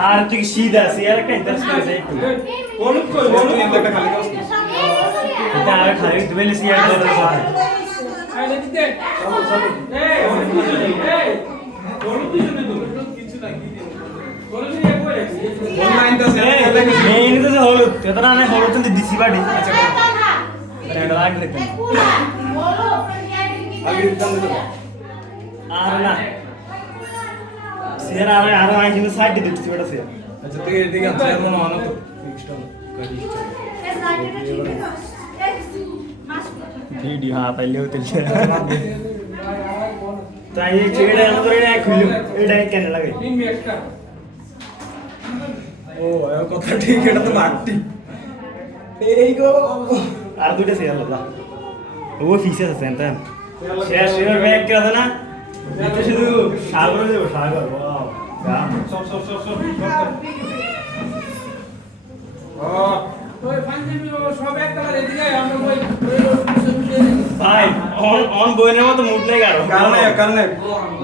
আর তুই কি শীত আছে আর একটা ইন্টারেস্ট আছে একটু তুই এমনি একটা খালি এটা আর খালি তুমি লেসি আর করে সবাই অনলাইন তো মেইন তো হলুদ এতটা না হলুদ তো দিছি বাড়ি এটা লাগ লেতে আগে দাম দিতে আর না সিয়ার আর আর আই কিন্তু সাইড দিতে ওটা সিয়ার আচ্ছা তুই এদিকে રેડી હા પહેલે ઉતરી છે તો આ એક ચેડ એમ કરીને આ ખુલ્લું એ ડાયરેક્ટ કેને લાગે ও কথা ঠিক এটা তো মাটি এই গো আর দুটো শেয়ার লাগা ওই পাঞ্জাবি সব একটা এদিকে আমরা ওই অন অন বইনের মতো মুড লাগে আর। কারণে কারণে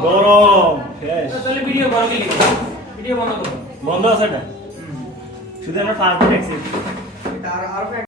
গরম শেষ। ভিডিও বড় কি ভিডিও বন্ধ করো। বন্ধ আছে এটা? শুধু আমরা ফার্স্ট ট্যাক্সি আর আর